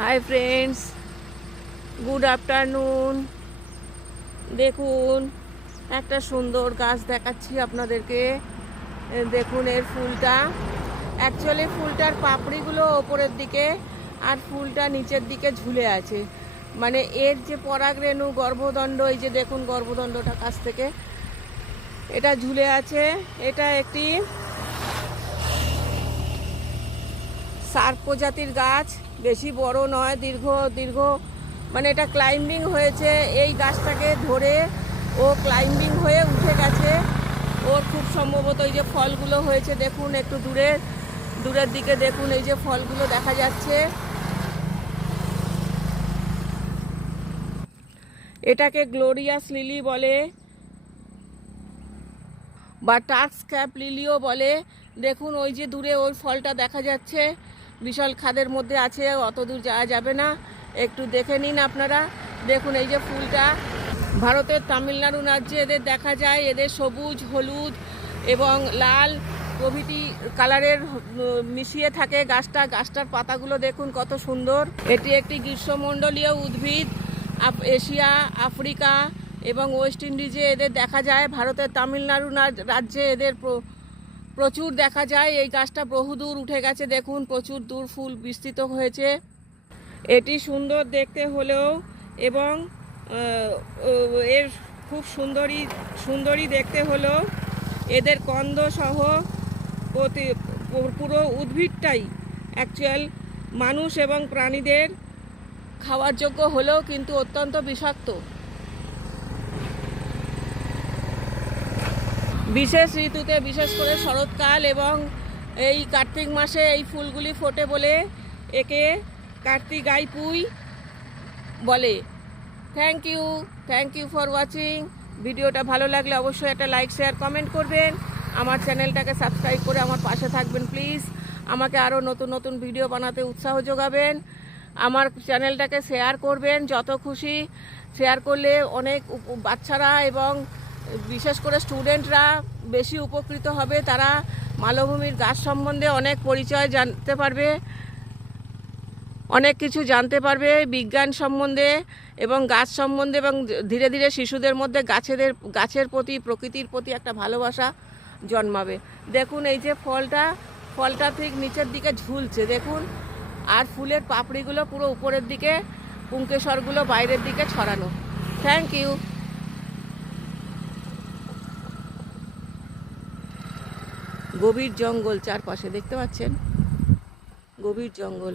Hi friends good afternoon দেখুন, একটা সুন্দর গাছ দেখাচ্ছি আপনাদেরকে। দেখুন এর ফুলটা। অ্যাকচুয়ালি ফুলটার পাপড়িগুলো ওপরের দিকে আর ফুলটা নিচের দিকে ঝুলে আছে। মানে এর যে পরাগরেণু, গর্ভদণ্ড, এই যে দেখুন গর্ভদণ্ডটা কাছ থেকে, এটা ঝুলে আছে। এটা একটি সার প্রজাতির গাছ, বেশি বড় নয়, দীর্ঘ দীর্ঘ মানে এটা ক্লাইম্বিং হয়েছে। এই গাছটাকে ধরে ও ক্লাইম্বিং হয়ে উঠে গেছে। ওর খুব সম্ভবত এই যে ফলগুলো হয়েছে, দেখুন একটু দূরে, দূরের দিকে দেখুন এই যে ফলগুলো দেখা যাচ্ছে। এটাকে গ্লোরিয়াস লিলি বলে। বা টাক্স ক্যাপ লিলিও বলে। দেখুন, ওই যে দূরে ওই ফলটা দেখা যাচ্ছে। বিশাল খাদের মধ্যে আছে, অত দূর যাওয়া যাবে না। একটু দেখে নিন আপনারা। দেখুন, এই যে ফুলটা। ভারতের তামিলনাড়ু রাজ্যে এদের দেখা যায়। এদের সবুজ, হলুদ এবং লাল প্রভৃতি কালারের মিশিয়ে থাকে গাছটা। গাছটার পাতাগুলো দেখুন, কত সুন্দর। এটি একটি গ্রীষ্মমণ্ডলীয় উদ্ভিদ। এশিয়া, আফ্রিকা এবং ওয়েস্ট ইন্ডিজে এদের দেখা যায়, ভারতের তামিলনাড়ু রাজ্যে এদের প্র- প্রচুর দেখা যায়। এই গাছটা বহুদূর উঠে গেছে, দেখুন, প্রচুর দূর ফুল বিস্তৃত হয়েছে। এটি সুন্দর দেখতে হলেও এবং এর খুব সুন্দরী সুন্দরী দেখতে হলেও এদের কন্দ সহ পুরো উদ্ভিদটাই অ্যাকচুয়াল মানুষ এবং প্রাণীদের খাওয়ার যোগ্য হলেও কিন্তু অত্যন্ত বিষাক্ত। বিশেষ ঋতুতে, বিশেষ করে শরৎকাল এবং এই কার্তিক মাসে এই ফুলগুলি ফোটে বলে একে কার্তিক পুই বলে। Thank you thank you for watching ভিডিওটা ভালো লাগলে অবশ্যই একটা লাইক শেয়ার কমেন্ট করবেন। আমার চ্যানেলটাকে সাবস্ক্রাইব করে আমার পাশে থাকবেন প্লিজ আমাকে আরও নতুন নতুন ভিডিও বানাতে উৎসাহ যোগাবেন। আমার চ্যানেলটাকে শেয়ার করবেন, যত খুশি। শেয়ার করলে অনেক বাচ্চারা এবং বিশেষ করে স্টুডেন্টরা বেশি উপকৃত হবে, তারা মালভূমির গাছ সম্বন্ধে অনেক পরিচয় জানতে পারবে, অনেক কিছু জানতে পারবে, বিজ্ঞান সম্বন্ধে এবং গাছ সম্বন্ধে এবং ধীরে ধীরে শিশুদের মধ্যে গাছেদের, গাছের প্রতি, প্রকৃতির প্রতি একটা ভালোবাসা জন্মাবে। দেখুন এই যে ফলটা ফলটা ঠিক নিচের দিকে ঝুলছে, দেখুন। আর ফুলের পাপড়িগুলো পুরো উপরের দিকে, পুঙ্কেশ্বরগুলো বাইরের দিকে ছড়ানো। থ্যাংক ইউ গভীর জঙ্গল চারপাশে দেখতে পাচ্ছেন? গভীর জঙ্গল।